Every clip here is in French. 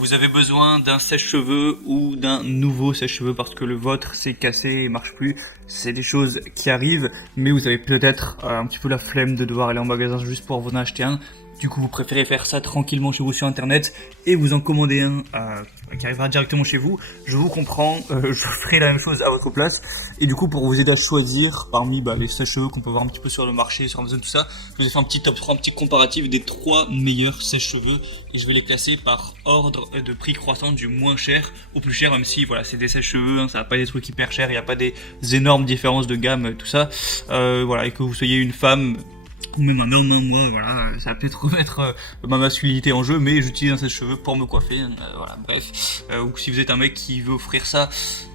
Vous avez besoin d'un sèche-cheveux ou d'un nouveau sèche-cheveux parce que le vôtre s'est cassé et marche plus. C'est des choses qui arrivent, mais vous avez peut-être un petit peu la flemme de devoir aller en magasin juste pour vous en acheter un. Du coup, vous préférez faire ça tranquillement chez vous sur internet et vous en commander un qui arrivera directement chez vous. Je vous comprends, je ferai la même chose à votre place. Et du coup, pour vous aider à choisir parmi les sèche-cheveux qu'on peut voir un petit peu sur le marché, sur Amazon, tout ça, je vous ai fait un petit top 3, un petit comparatif des 3 meilleurs sèche-cheveux et je vais les classer par ordre de prix croissant du moins cher au plus cher, même si voilà, c'est des sèche-cheveux, hein, ça va pas être des trucs hyper chers, il n'y a pas des énormes différences de gamme, tout ça. Voilà, et que vous soyez une femme ou même un homme, hein, moi, voilà, ça va peut-être remettre ma masculinité en jeu, mais j'utilise un sèche-cheveux pour me coiffer, voilà, bref. Ou si vous êtes un mec qui veut offrir ça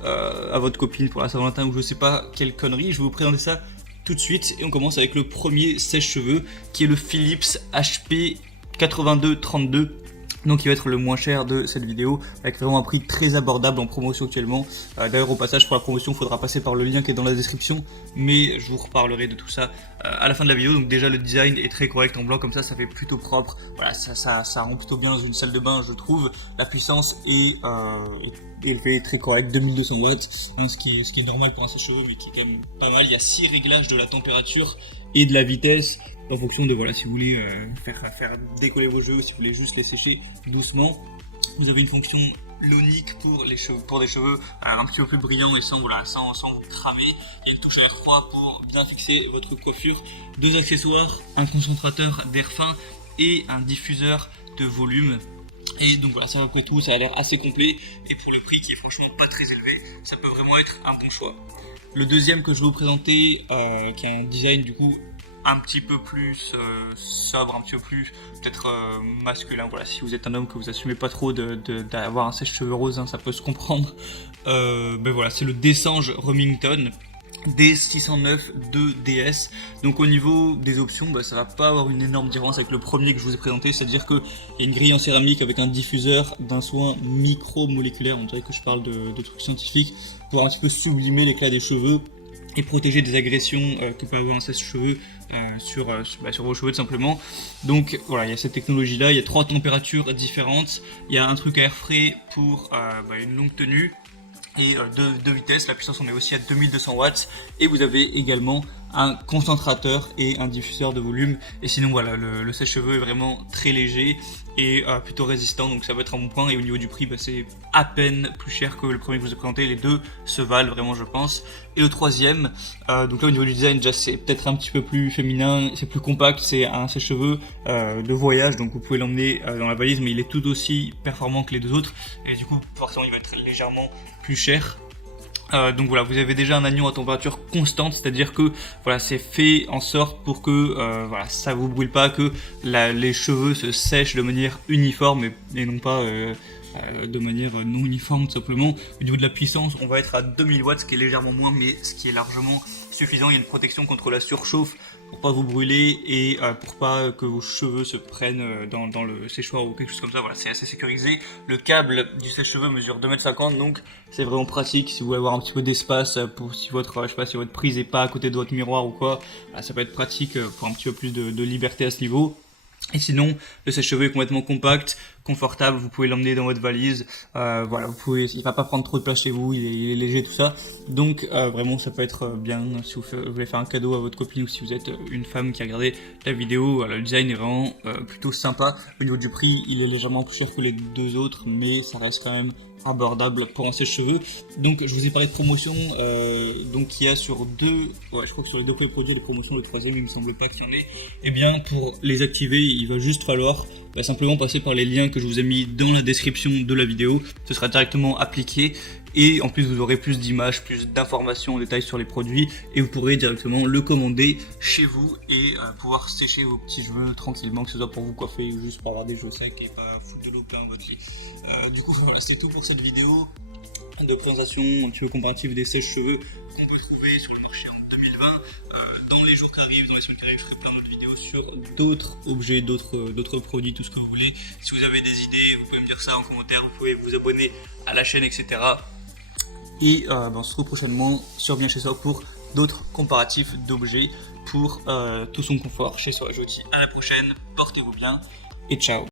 à votre copine pour la Saint-Valentin ou je sais pas quelle connerie, je vais vous présenter ça tout de suite. Et on commence avec le premier sèche-cheveux qui est le Philips HP 8232. Donc il va être le moins cher de cette vidéo avec vraiment un prix très abordable en promotion actuellement. D'ailleurs au passage pour la promotion il faudra passer par le lien qui est dans la description, mais je vous reparlerai de tout ça à la fin de la vidéo. Donc déjà le design est très correct en blanc comme ça fait plutôt propre. Voilà, ça rend plutôt bien dans une salle de bain je trouve. La puissance est élevée, très correct, 2200 watts, hein, ce qui est normal pour un sèche-cheveux mais qui est quand même pas mal. Il y a 6 réglages de la température et de la vitesse en fonction de voilà si vous voulez faire décoller vos cheveux ou si vous voulez juste les sécher doucement. Vous avez une fonction lonique pour les cheveux, pour des cheveux un petit peu plus brillants et sans vous cramer. Il y a une touche à air froid pour bien fixer votre coiffure, 2 accessoires, un concentrateur d'air fin et un diffuseur de volume. Et donc voilà, c'est à peu près tout, ça a l'air assez complet et pour le prix qui est franchement pas très élevé, ça peut vraiment être un bon choix. Le deuxième que je vais vous présenter, qui a un design du coup un petit peu plus sobre, un petit peu plus peut-être masculin. Voilà, si vous êtes un homme que vous assumez pas trop d'avoir un sèche-cheveux rose, hein, ça peut se comprendre. Ben voilà, c'est le Dessange Remington D609 2DS. Donc au niveau des options, ça va pas avoir une énorme différence avec le premier que je vous ai présenté, c'est-à-dire qu'il y a une grille en céramique avec un diffuseur d'un soin micromoléculaire, on dirait que je parle de trucs scientifiques, pour un petit peu sublimer l'éclat des cheveux et protéger des agressions que peut avoir un sèche-cheveux sur vos cheveux tout simplement. Donc voilà, il y a cette technologie là, il y a 3 températures différentes, il y a un truc à air frais pour une longue tenue et 2 vitesses, la puissance on est aussi à 2200 watts et vous avez également un concentrateur et un diffuseur de volume. Et sinon voilà, le sèche-cheveux est vraiment très léger et plutôt résistant, donc ça va être un bon point. Et au niveau du prix, c'est à peine plus cher que le premier que je vous ai présenté, les deux se valent vraiment je pense. Et le troisième, donc là au niveau du design déjà c'est peut-être un petit peu plus féminin, c'est plus compact, c'est un sèche-cheveux de voyage, donc vous pouvez l'emmener dans la valise, mais il est tout aussi performant que les deux autres et du coup forcément il va être légèrement plus cher. Donc voilà, vous avez déjà un agneau à température constante, c'est-à-dire que voilà, c'est fait en sorte pour que voilà, ça vous brûle pas, que les cheveux se sèchent de manière uniforme et non pas de manière non uniforme tout simplement. Au niveau de la puissance, on va être à 2000 watts, ce qui est légèrement moins, mais ce qui est largement suffisant. Il y a une protection contre la surchauffe pour pas vous brûler et pour pas que vos cheveux se prennent dans le séchoir ou quelque chose comme ça. Voilà, c'est assez sécurisé. Le câble du sèche-cheveux mesure 2,50 m, donc c'est vraiment pratique si vous voulez avoir un petit peu d'espace pour si votre prise est pas à côté de votre miroir ou quoi. Là, ça peut être pratique pour un petit peu plus de liberté à ce niveau. Et sinon, le sèche-cheveux est complètement compact, confortable, vous pouvez l'emmener dans votre valise, voilà, il va pas prendre trop de place chez vous, il est léger tout ça, donc vraiment ça peut être bien si vous voulez faire un cadeau à votre copine ou si vous êtes une femme qui a regardé la vidéo. Voilà, le design est vraiment plutôt sympa. Au niveau du prix, il est légèrement plus cher que les deux autres, mais ça reste quand même abordable pour un sèche-cheveux. Donc je vous ai parlé de promotion, donc il y a sur je crois que sur les 2 premiers produits de promotion, le 3e il me semble pas qu'il y en ait. Et bien pour les activer, il va juste falloir simplement passer par les liens que je vous ai mis dans la description de la vidéo. Ce sera directement appliqué et en plus vous aurez plus d'images, plus d'informations en détail sur les produits et vous pourrez directement le commander chez vous et pouvoir sécher vos petits cheveux tranquillement, que ce soit pour vous coiffer ou juste pour avoir des cheveux secs et pas foutre de l'eau plein votre lit. Du coup voilà, c'est tout pour cette vidéo de présentation un petit peu comparative des sèche-cheveux qu'on peut trouver sur le marché en 2020. Dans les jours qui arrivent, dans les semaines qui arrivent, je ferai plein d'autres vidéos sur d'autres objets, d'autres produits, tout ce que vous voulez. Si vous avez des idées, vous pouvez me dire ça en commentaire, vous pouvez vous abonner à la chaîne, etc. Et on se retrouve prochainement sur Bien Chez Soi pour d'autres comparatifs d'objets pour tout son confort chez soi. Je vous dis à la prochaine, portez-vous bien et ciao.